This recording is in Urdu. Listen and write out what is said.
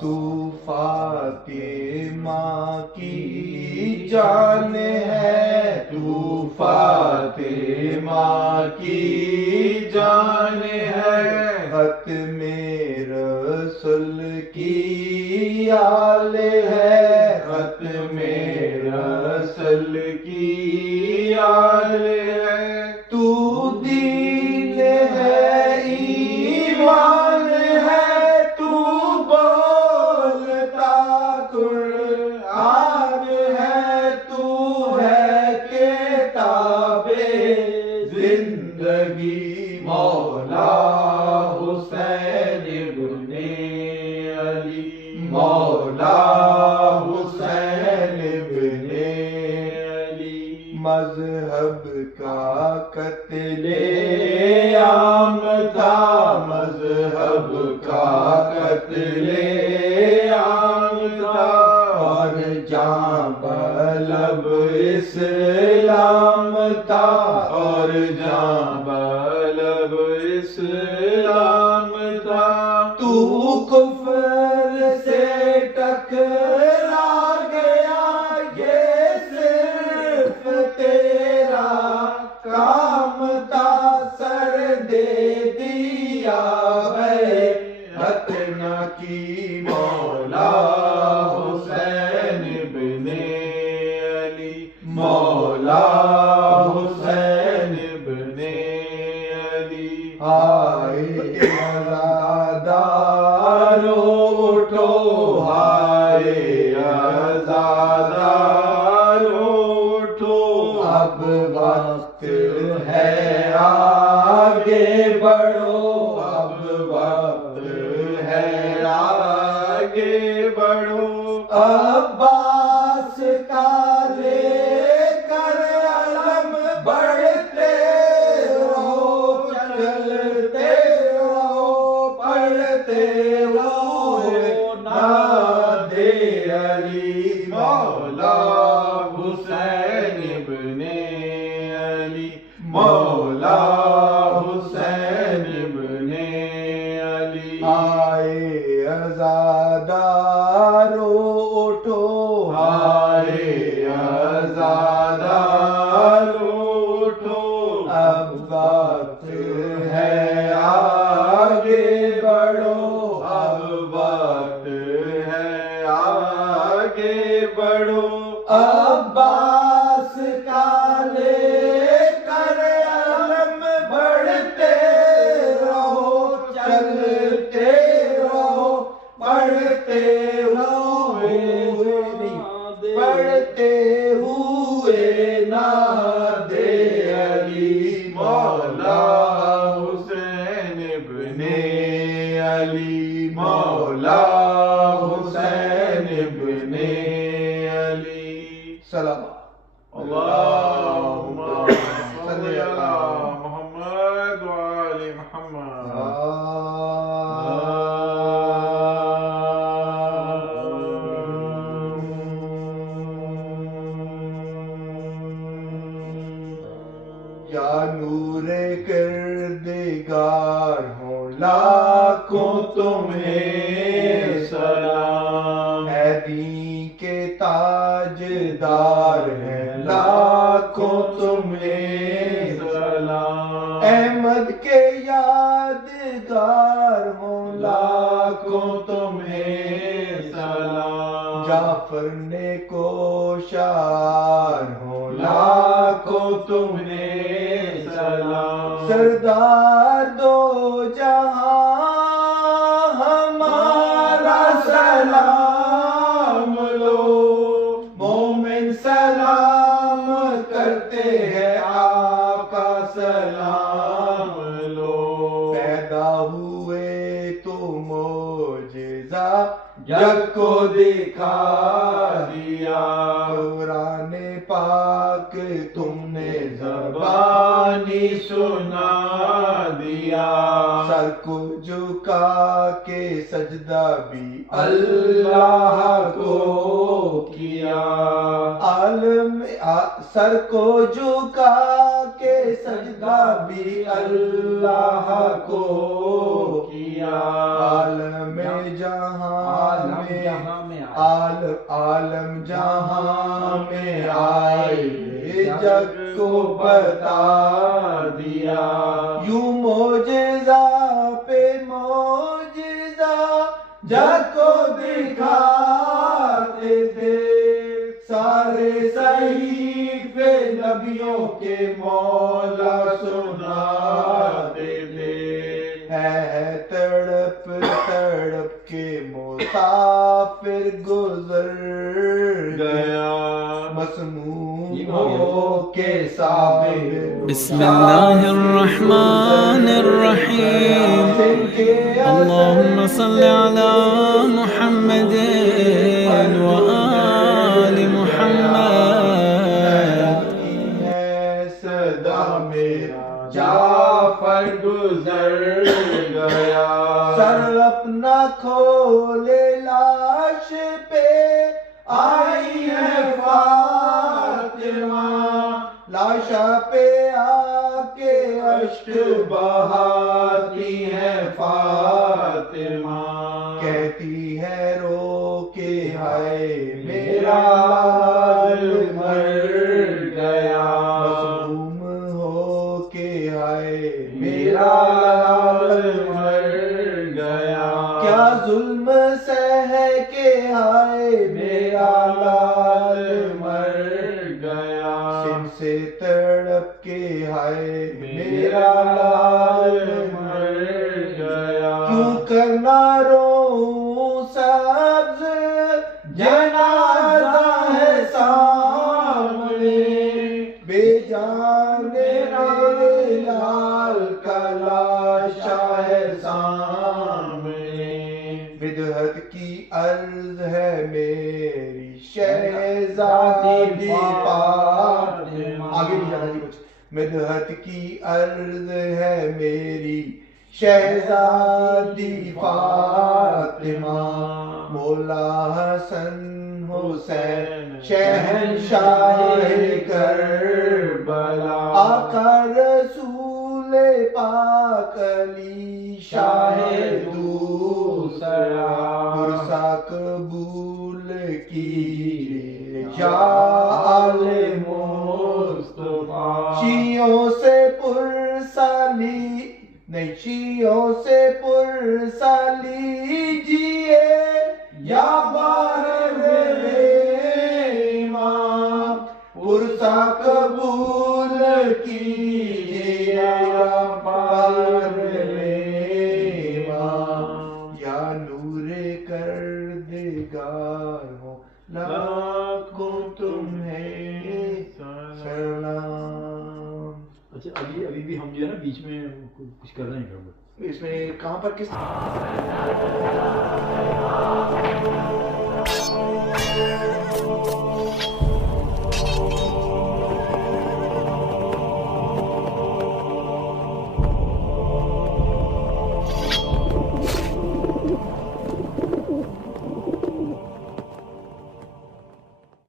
تو فاطمہ کی جان ہے، تو فاطمہ کی جان ہے، ختم رسول کی آل ہے، ختم رسول کی آل ہے، تو دین ہے ایمان ہے، تو بولتا قرآن ہے، تو ہے کتاب زندگی مولا حسین ابن علی، مولا حسین ابن علی، مذہب کا قتل عام تھا، مذہب کا قتل عام تھا، اور جاں بلب اسلام تھا، اور جاں بلب اسلام تھا، تو کفر سے ٹکرا گیا، یہ صرف تیرا کام تھا، سر دے دیا بیعت نہ کی مولا حسین ابن علی، مولا حسین ابن علی، ہائے عزادارو اٹھو، ہائے عزادارو اٹھو، اب وقت ہے آگے بڑھو، اب وقت ہے آگے بڑھو، عباس کا لے کر علم بڑھتے رہو، چلتے رہو، پڑھتے رہو، ناد علی مولا حسین ابن علی، مولا حسین ابن علی، آئے عزادارو اٹھو، آئے عزادارو اٹھو، اب وقت ہے آگے بڑھو، اب وقت ہے آگے بڑھو، عباس کا لے کر علم بڑھتے رہو، چلتے رہو، پڑھتے ہوئے، پڑھتے ہوئے ناد علی مولا حسین ابن علی، مولا حسین ابن علی، سلام اللہم صلی علی محمد وآل محمد۔ یا نور کردگار ہوں لاکھوں تمہیں سلام، اے دین کے تاجدار ہیں لاکھوں تمہیں سلام، احمد کے یادگار ہوں لاکھوں تمہیں سلام، جعفر نے کوشار ہوں لاکھوں تمہیں سلام، سردار دو جہاں ہمارا سلام لو، مومن سلام کرتے ہیں آقا سلام لو، پیدا ہوئے تو معجزہ جگ کو دکھا دیا، قرآن پاک تم نے زبانی سنا دیا، سر کو جھکا کے سجدہ بھی اللہ کو کیا، عالم سر کو جھکا کے سجدہ بھی اللہ کو کیا، عالم جہاں میں عالم جہاں میں آئے جگ کو بتا دیا، یوں معجزہ پہ معجزہ جگ کو دکھاتے تھے، سارے صحیفے نبیوں کے مولا سناتے تھے، ہے تڑپ تڑپ کے مسافر گزر گیا، مسموم ہو کے صابر بسم اللہ الرحمن الرحیم، اللہم صل علی محمد وآل محمد، ہے صدا میرا جعفر گزر گیا، سر اپنا کھولے لاش پہ آئی ہے فاطمہ، لاشا پہ آ کے اشک بہاتی ہے فاطمہ، کہتی ہے رو کے ہائے میرا لال مر گیا، مظلوم ہو کے ہائے میرا لال مر گیا، کیا ظلم سہ کے ہائے میرا لال مر گیا، سن سے تڑپ کے ہائے میرا لال مر گیا، کیوں کرنا رو سبز جنازہ ہے سامنے، بے جان میرے لال کا لاشا ہے سامنے، بدعت کی عرض ہے میری شہزادی فاطمہ، آگے نہیں جانا جی کچھ، بدعت کی عرض ہے میری شہزادی فاطمہ، مولا حسن حسین شہنشاہ کربلا، آقا رسول پاک علی شاہ دوسرا، پرسا قبول کیجئے یا آل مصطفیٰ، شیعوں سے پرسالی نہیں شیعوں سے پرسا لیجئے یا باہر امام، پرسا قبول کیجئے یا باہر امام، یا نور کردگار ہو لاکھوں تمہیں سلام۔ اچھا ابھی بھی ہم جو ہے نا بیچ میں کچھ کر رہے ہیں گڑبڑ، اس میں کہاں پر کس